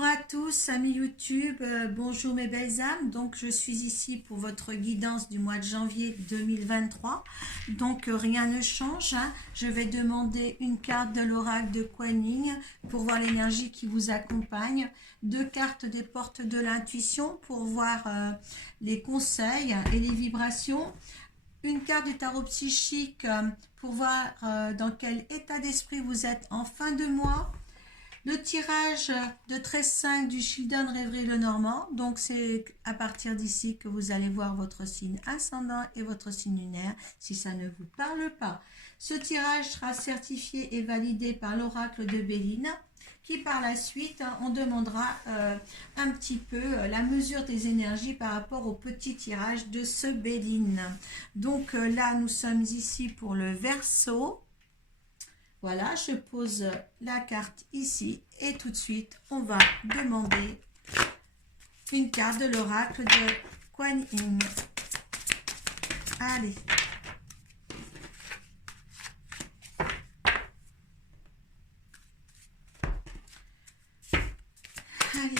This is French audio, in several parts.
Bonjour à tous, amis YouTube, bonjour mes belles âmes. Donc je suis ici pour votre guidance du mois de janvier 2023. Donc rien ne change, hein. Je vais demander une carte de l'oracle de Kuan Yin pour voir l'énergie qui vous accompagne. Deux cartes des portes de l'intuition pour voir les conseils et les vibrations. Une carte du tarot psychique pour voir dans quel état d'esprit vous êtes en fin de mois. Le tirage de 13-5 du Children Rêverie Le Normand, donc c'est à partir d'ici que vous allez voir votre signe ascendant et votre signe lunaire, si ça ne vous parle pas. Ce tirage sera certifié et validé par l'oracle de Béline, qui par la suite, on demandera un petit peu la mesure des énergies par rapport au petit tirage de ce Béline. Donc là, nous sommes ici pour le Verseau. Voilà, je pose la carte ici et tout de suite, on va demander une carte de l'oracle de Kuan Yin. Allez. Allez.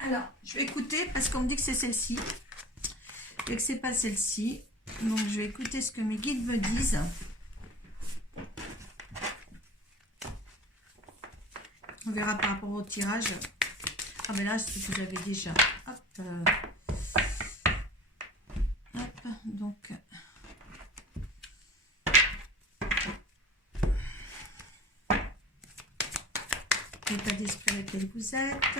Alors, je vais écouter parce qu'on me dit que c'est celle-ci. Et que c'est pas celle-ci, donc je vais écouter ce que mes guides me disent. On verra par rapport au tirage. Ah ben là c'est ce que j'avais déjà. Hop, hop, donc l'état d'esprit lequel vous êtes.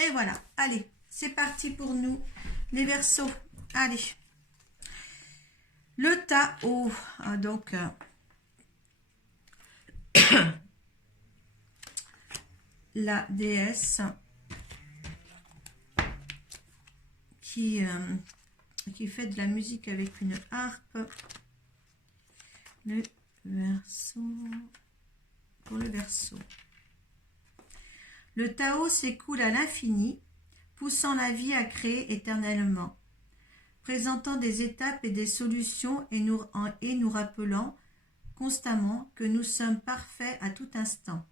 Et voilà, allez, c'est parti pour nous, les Verseaux. Allez, le Tao, donc la déesse qui fait de la musique avec une harpe. Le Verseau, pour le Verseau. Le Tao s'écoule à l'infini, poussant la vie à créer éternellement, présentant des étapes et des solutions et nous rappelant constamment que nous sommes parfaits à tout instant.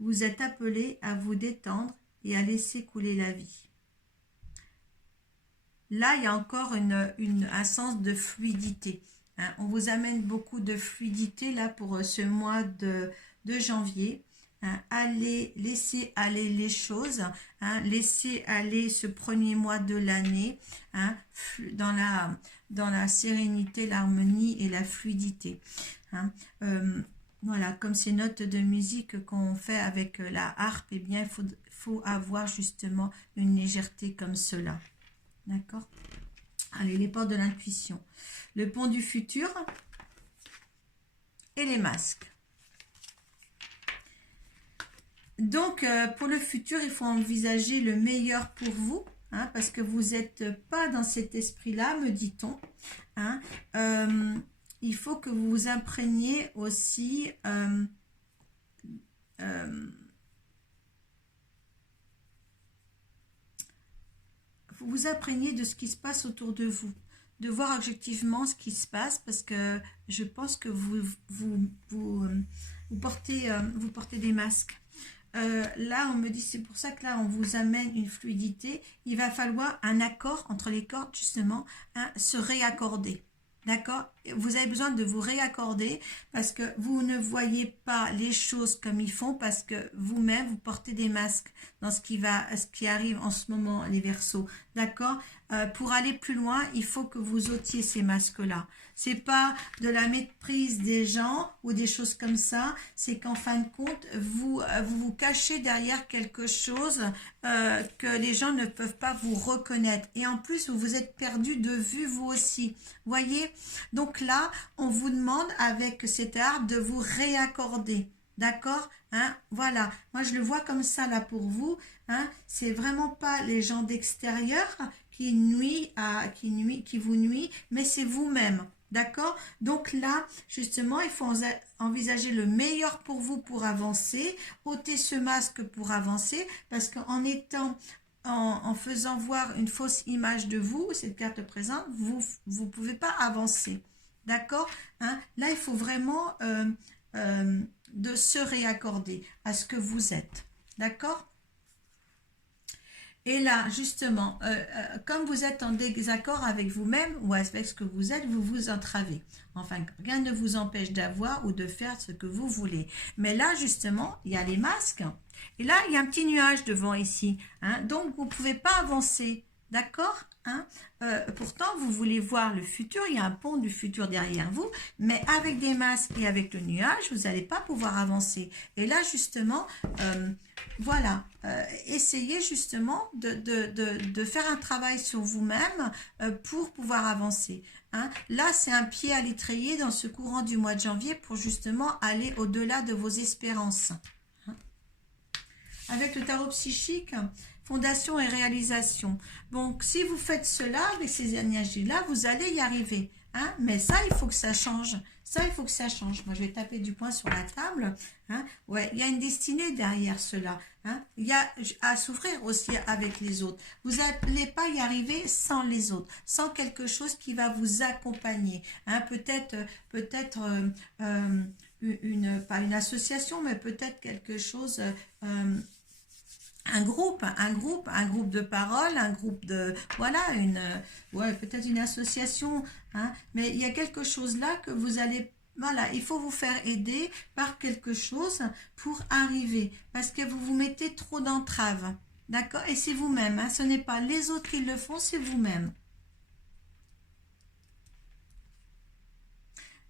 Vous êtes appelés à vous détendre et à laisser couler la vie. Là, il y a encore un sens de fluidité. Hein. On vous amène beaucoup de fluidité là pour ce mois de janvier. Hein, allez, laissez aller les choses, hein, laissez aller ce premier mois de l'année, hein, dans la sérénité, l'harmonie et la fluidité. Hein. Voilà, comme ces notes de musique qu'on fait avec la harpe, eh bien, il faut avoir justement une légèreté comme cela. D'accord? Allez, les portes de l'intuition. Le pont du futur et les masques. Donc, pour le futur, il faut envisager le meilleur pour vous, hein, parce que vous n'êtes pas dans cet esprit-là, me dit-on. Hein. Il faut que vous vous imprégniez aussi vous imprégner de ce qui se passe autour de vous, de voir objectivement ce qui se passe, parce que je pense que vous portez des masques. Là, on me dit, c'est pour ça que là, on vous amène une fluidité. Il va falloir un accord entre les cordes, justement, hein, se réaccorder. D'accord? Vous avez besoin de vous réaccorder parce que vous ne voyez pas les choses comme ils font, parce que vous-même, vous portez des masques dans ce qui arrive en ce moment, les Verseaux. D'accord? Pour aller plus loin, il faut que vous ôtiez ces masques-là. C'est pas de la méprise des gens ou des choses comme ça, c'est qu'en fin de compte, vous cachez derrière quelque chose que les gens ne peuvent pas vous reconnaître. Et en plus, vous vous êtes perdu de vue vous aussi. Voyez? Donc là, on vous demande avec cet arbre de vous réaccorder. D'accord? Hein? Voilà. Moi, je le vois comme ça là pour vous. Hein? C'est vraiment pas les gens d'extérieur qui vous nuit, mais c'est vous-même. D'accord? Donc là, justement, il faut envisager le meilleur pour vous pour avancer, ôter ce masque pour avancer, parce qu'en étant en faisant voir une fausse image de vous, cette carte présente, vous pouvez pas avancer. D'accord, hein? Là, il faut vraiment de se réaccorder à ce que vous êtes. D'accord? Et là, justement, comme vous êtes en désaccord avec vous-même ou avec ce que vous êtes, vous vous entravez. Enfin, rien ne vous empêche d'avoir ou de faire ce que vous voulez. Mais là, justement, il y a les masques. Et là, il y a un petit nuage devant ici. Hein, donc, vous ne pouvez pas avancer. D'accord, hein? Pourtant, vous voulez voir le futur. Il y a un pont du futur derrière vous. Mais avec des masques et avec le nuage, vous n'allez pas pouvoir avancer. Et là, justement... voilà, essayez justement de faire un travail sur vous-même pour pouvoir avancer. Hein. Là, c'est un pied à l'étrier dans ce courant du mois de janvier pour justement aller au-delà de vos espérances. Hein. Avec le tarot psychique, fondation et réalisation. Donc, si vous faites cela avec ces énergies-là, vous allez y arriver. Hein. Mais ça, il faut que ça change. Ça, il faut que ça change. Moi, je vais taper du poing sur la table. Hein. Ouais, il y a une destinée derrière cela. Hein. Il y a à s'ouvrir aussi avec les autres. Vous n'allez pas y arriver sans les autres, sans quelque chose qui va vous accompagner. Hein. Peut-être pas une association, mais peut-être quelque chose... un groupe de parole, un groupe de, voilà, peut-être une association, hein, mais il y a quelque chose là que vous allez, voilà, il faut vous faire aider par quelque chose pour arriver, parce que vous vous mettez trop d'entraves, d'accord, et c'est vous-même, hein, ce n'est pas les autres qui le font, c'est vous-même.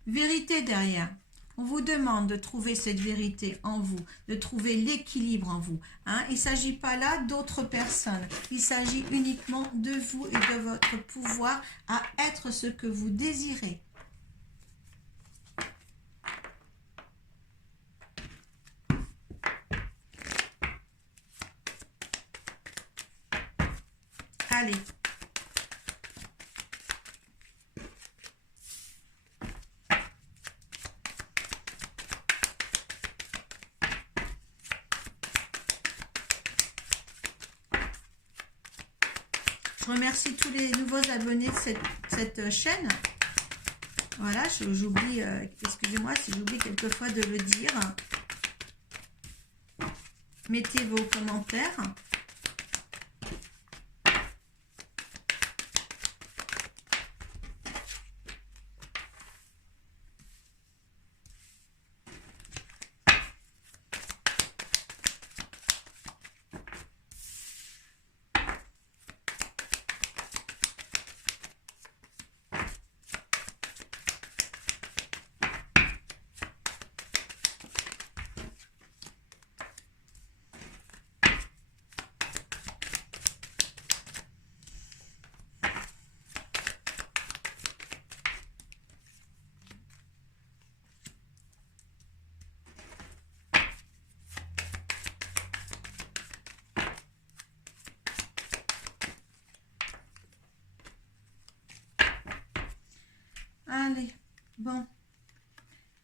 Vérité derrière. On vous demande de trouver cette vérité en vous, de trouver l'équilibre en vous. Hein. Il ne s'agit pas là d'autres personnes. Il s'agit uniquement de vous et de votre pouvoir à être ce que vous désirez. Allez. Je remercie tous les nouveaux abonnés de cette chaîne. Voilà, j'oublie, excusez-moi si j'oublie quelquefois de le dire. Mettez vos commentaires. Allez, bon,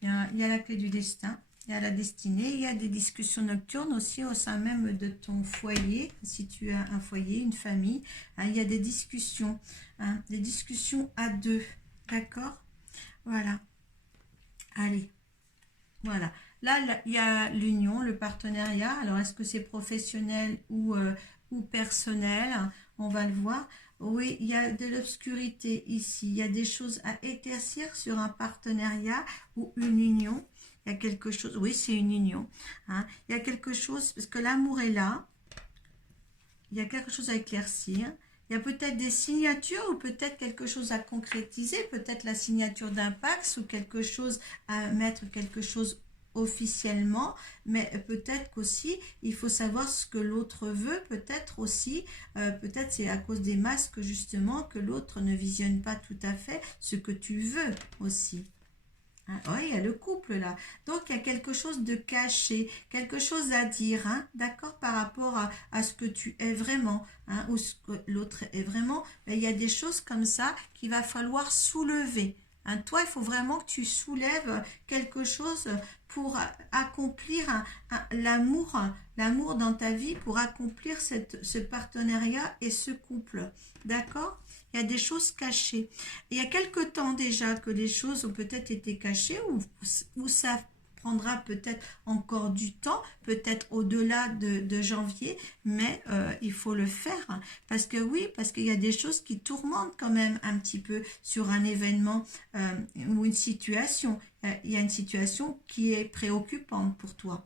il y a la clé du destin, il y a la destinée, il y a des discussions nocturnes aussi au sein même de ton foyer, si tu as un foyer, une famille, hein, il y a des discussions à deux, d'accord? Voilà, allez, voilà. Là, il y a l'union, le partenariat, alors est-ce que c'est professionnel ou personnel? On va le voir. Oui, il y a de l'obscurité ici. Il y a des choses à éclaircir sur un partenariat ou une union. Il y a quelque chose, oui, c'est une union. Hein. Il y a quelque chose, parce que l'amour est là. Il y a quelque chose à éclaircir. Il y a peut-être des signatures ou peut-être quelque chose à concrétiser. Peut-être la signature d'un Pax ou quelque chose à mettre quelque chose officiellement, mais peut-être qu'aussi il faut savoir ce que l'autre veut, peut-être aussi, peut-être c'est à cause des masques justement que l'autre ne visionne pas tout à fait ce que tu veux aussi. Hein, oui, il y a le couple là, donc il y a quelque chose de caché, quelque chose à dire, hein, d'accord, par rapport à ce que tu es vraiment, hein, ou ce que l'autre est vraiment, mais il y a des choses comme ça qu'il va falloir soulever. Hein. Toi, il faut vraiment que tu soulèves quelque chose pour accomplir l'amour dans ta vie, pour accomplir ce partenariat et ce couple. D'accord? Il y a des choses cachées. Il y a quelque temps déjà que les choses ont peut-être été cachées ou ça prendra peut-être encore du temps, peut-être au-delà de janvier, mais il faut le faire. Parce que oui, parce qu'il y a des choses qui tourmentent quand même un petit peu sur un événement ou une situation. Il y a une situation qui est préoccupante pour toi.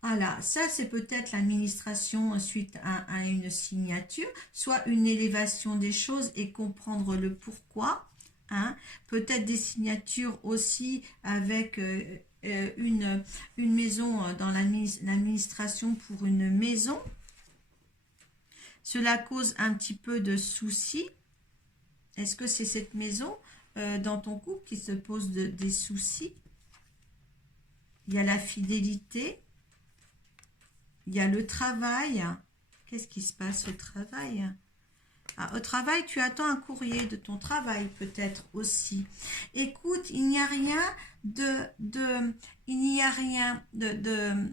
Voilà, ça c'est peut-être l'administration suite à une signature, soit une élévation des choses et comprendre le pourquoi. Hein. Peut-être des signatures aussi avec une maison dans l'administration pour une maison. Cela cause un petit peu de soucis. Est-ce que c'est cette maison dans ton couple qui se pose des soucis? Il y a la fidélité. Il y a le travail. Qu'est-ce qui se passe au travail? Au travail, tu attends un courrier de ton travail peut-être aussi. Écoute, il n'y a rien de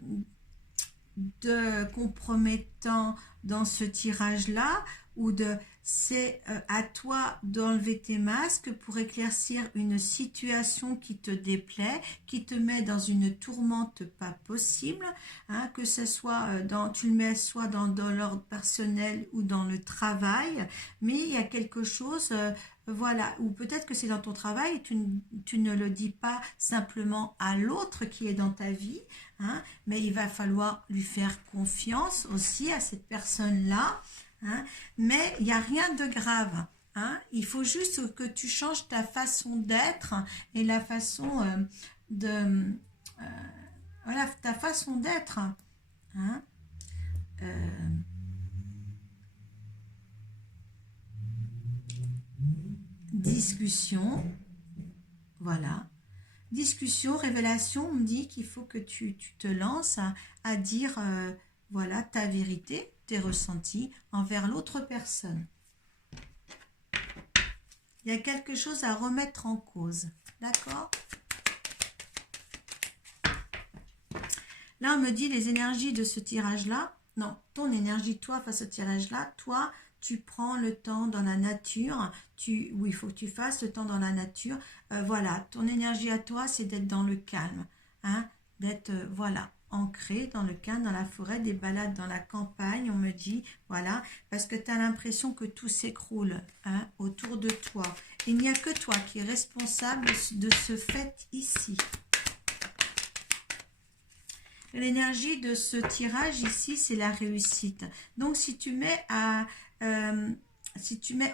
compromettant dans ce tirage-là ou c'est à toi d'enlever tes masques pour éclaircir une situation qui te déplaît, qui te met dans une tourmente pas possible, hein, que ce soit tu le mets soit dans l'ordre personnel ou dans le travail, mais il y a quelque chose, voilà, ou peut-être que c'est dans ton travail, tu ne le dis pas simplement à l'autre qui est dans ta vie, hein, mais il va falloir lui faire confiance aussi à cette personne-là. Hein, mais il n'y a rien de grave. Hein, il faut juste que tu changes ta façon d'être et la façon voilà, ta façon d'être. Hein, discussion. Voilà. Discussion, révélation, on me dit qu'il faut que tu te lances à dire voilà ta vérité, tes ressentis envers l'autre personne. Il y a quelque chose à remettre en cause. D'accord? Là, on me dit les énergies de ce tirage-là. Non, ton énergie, toi, face au tirage-là, toi, tu prends le temps dans la nature. Oui, il faut que tu fasses le temps dans la nature. Voilà, ton énergie à toi, c'est d'être dans le calme. Hein, d'être, voilà, ancré dans le calme, dans la forêt, des balades dans la campagne, on me dit, voilà, parce que tu as l'impression que tout s'écroule hein, autour de toi. Il n'y a que toi qui es responsable de ce fait ici. L'énergie de ce tirage ici, c'est la réussite. Donc, si tu mets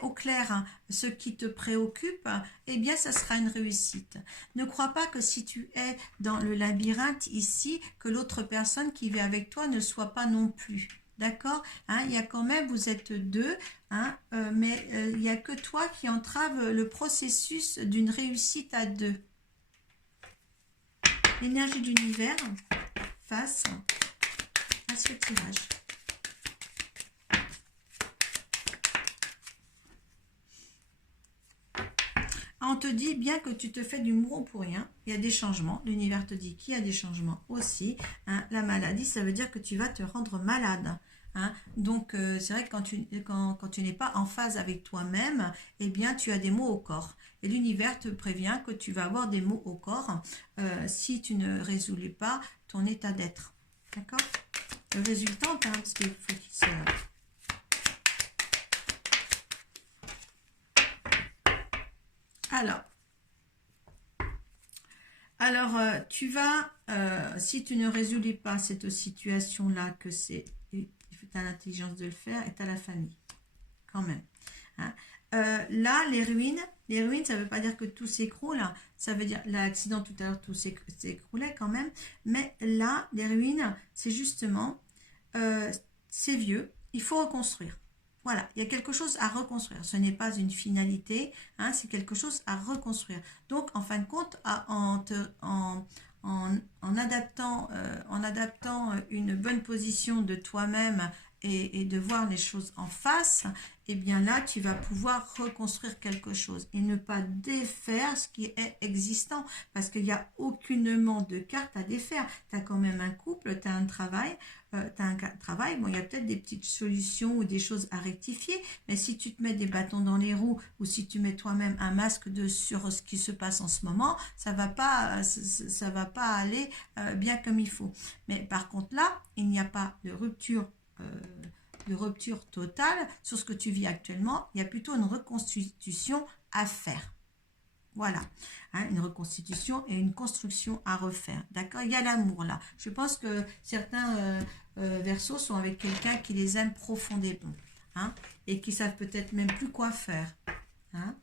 au clair hein, ce qui te préoccupe, eh bien, ça sera une réussite. Ne crois pas que si tu es dans le labyrinthe ici, que l'autre personne qui vit avec toi ne soit pas non plus. D'accord, hein, il y a quand même, vous êtes deux, hein, mais il n'y a que toi qui entrave le processus d'une réussite à deux. L'énergie d'univers face à ce tirage. On te dit bien que tu te fais du mouron pour rien. Il y a des changements. L'univers te dit qu'il y a des changements aussi. Hein. La maladie, ça veut dire que tu vas te rendre malade. Hein. Donc, c'est vrai que quand tu n'es pas en phase avec toi-même, eh bien, tu as des maux au corps. Et l'univers te prévient que tu vas avoir des maux au corps si tu ne résous pas ton état d'être. D'accord? Le résultat, hein, parce qu'il faut qu'il se... Alors, tu vas, si tu ne résous pas cette situation-là, que c'est, tu as l'intelligence de le faire et tu as la famille, quand même. Hein. Là, les ruines, ça ne veut pas dire que tout s'écroule, hein. Ça veut dire, l'accident tout à l'heure, tout s'écroulait quand même, mais là, les ruines, c'est justement, c'est vieux, il faut reconstruire. Voilà, il y a quelque chose à reconstruire. Ce n'est pas une finalité, hein, c'est quelque chose à reconstruire. Donc, en fin de compte, en adaptant une bonne position de toi-même et de voir les choses en face, et bien là, tu vas pouvoir reconstruire quelque chose et ne pas défaire ce qui est existant, parce qu'il n'y a aucunement de carte à défaire. Tu as quand même un couple, tu as un travail, bon, il y a peut-être des petites solutions ou des choses à rectifier, mais si tu te mets des bâtons dans les roues ou si tu mets toi-même un masque sur ce qui se passe en ce moment, ça va pas aller bien comme il faut. Mais par contre là, il n'y a pas de rupture totale sur ce que tu vis actuellement, il y a plutôt une reconstitution à faire. Voilà, hein, une reconstitution et une construction à refaire. D'accord, il y a l'amour là. Je pense que certains Verseaux sont avec quelqu'un qui les aime profondément, hein, et qui savent peut-être même plus quoi faire. Hein.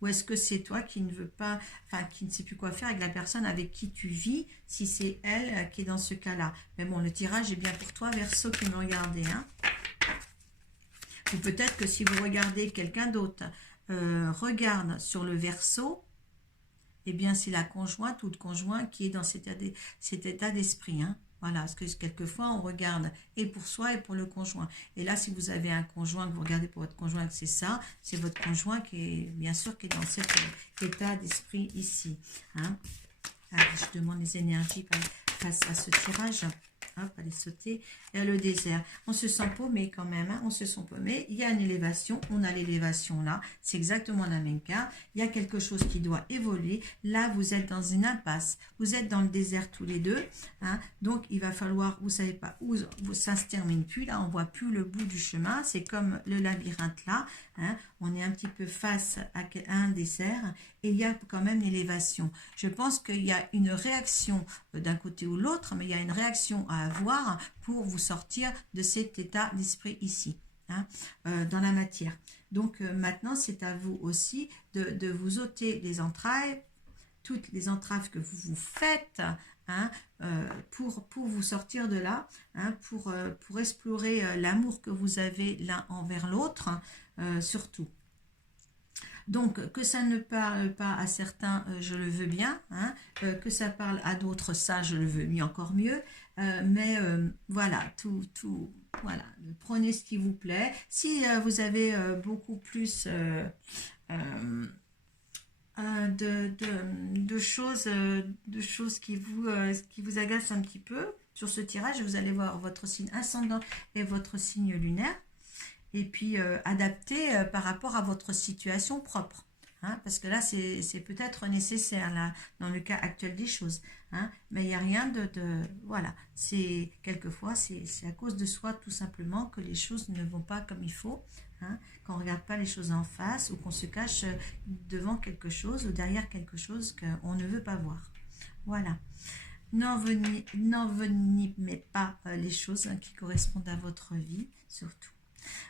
Ou est-ce que c'est toi qui ne veux pas, enfin qui ne sais plus quoi faire avec la personne avec qui tu vis, si c'est elle qui est dans ce cas-là. Mais bon, le tirage est bien pour toi, Verseau, qui me regardez. Hein. Ou peut-être que si vous regardez quelqu'un d'autre, regarde sur le Verseau, eh bien c'est la conjointe ou le conjoint qui est dans cet état d'esprit. Hein. Voilà, parce que quelquefois on regarde et pour soi et pour le conjoint. Et là, si vous avez un conjoint, que vous regardez pour votre conjoint, c'est ça, c'est votre conjoint qui est, bien sûr, qui est dans cet état d'esprit ici. Hein. Allez, je demande les énergies face à ce tirage. Hop, allez sauter. Et le désert. On se sent paumé quand même. Hein, on se sent paumé. Il y a une élévation. On a l'élévation là. C'est exactement la même carte. Il y a quelque chose qui doit évoluer. Là, vous êtes dans une impasse. Vous êtes dans le désert tous les deux. Hein, donc, il va falloir, vous savez pas où ça se termine plus. Là, on voit plus le bout du chemin. C'est comme le labyrinthe là. Hein, on est un petit peu face à un désert. Et il y a quand même l'élévation. Je pense qu'il y a une réaction d'un côté ou l'autre, mais il y a une réaction à avoir pour vous sortir de cet état d'esprit ici, hein, dans la matière. Donc maintenant, c'est à vous aussi de vous ôter les entrailles, toutes les entraves que vous vous faites, hein, pour vous sortir de là, hein, pour explorer l'amour que vous avez l'un envers l'autre, surtout. Donc, que ça ne parle pas à certains, je le veux bien, hein, que ça parle à d'autres, ça, je le veux mieux, encore mieux, mais voilà, voilà, prenez ce qui vous plaît. Si vous avez beaucoup plus de choses qui vous agacent un petit peu sur ce tirage, vous allez voir votre signe ascendant et votre signe lunaire. Et puis adapter par rapport à votre situation propre. Hein, parce que là, c'est peut-être nécessaire, là, dans le cas actuel des choses. Hein, mais il n'y a rien voilà, quelquefois, c'est à cause de soi, tout simplement, que les choses ne vont pas comme il faut. Hein, qu'on ne regarde pas les choses en face ou qu'on se cache devant quelque chose ou derrière quelque chose qu'on ne veut pas voir. Voilà. N'envenimez pas les choses qui correspondent à votre vie, surtout.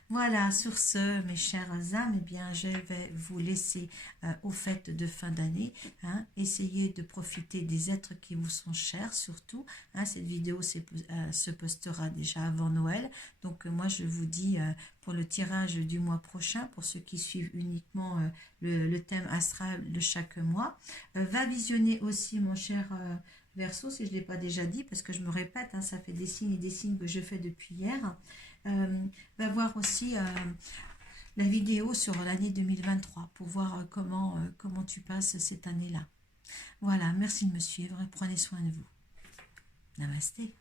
Voilà, sur ce, mes chères âmes, eh bien, je vais vous laisser aux fêtes de fin d'année. Hein, essayez de profiter des êtres qui vous sont chers, surtout. Hein, cette vidéo se postera déjà avant Noël. Donc, moi, je vous dis pour le tirage du mois prochain, pour ceux qui suivent uniquement le thème astral de chaque mois. Va visionner aussi, mon cher Verseau, si je ne l'ai pas déjà dit, parce que je me répète, hein, ça fait des signes et des signes que je fais depuis hier. Va voir aussi la vidéo sur l'année 2023 pour voir comment tu passes cette année-là. Voilà, merci de me suivre et prenez soin de vous. Namasté.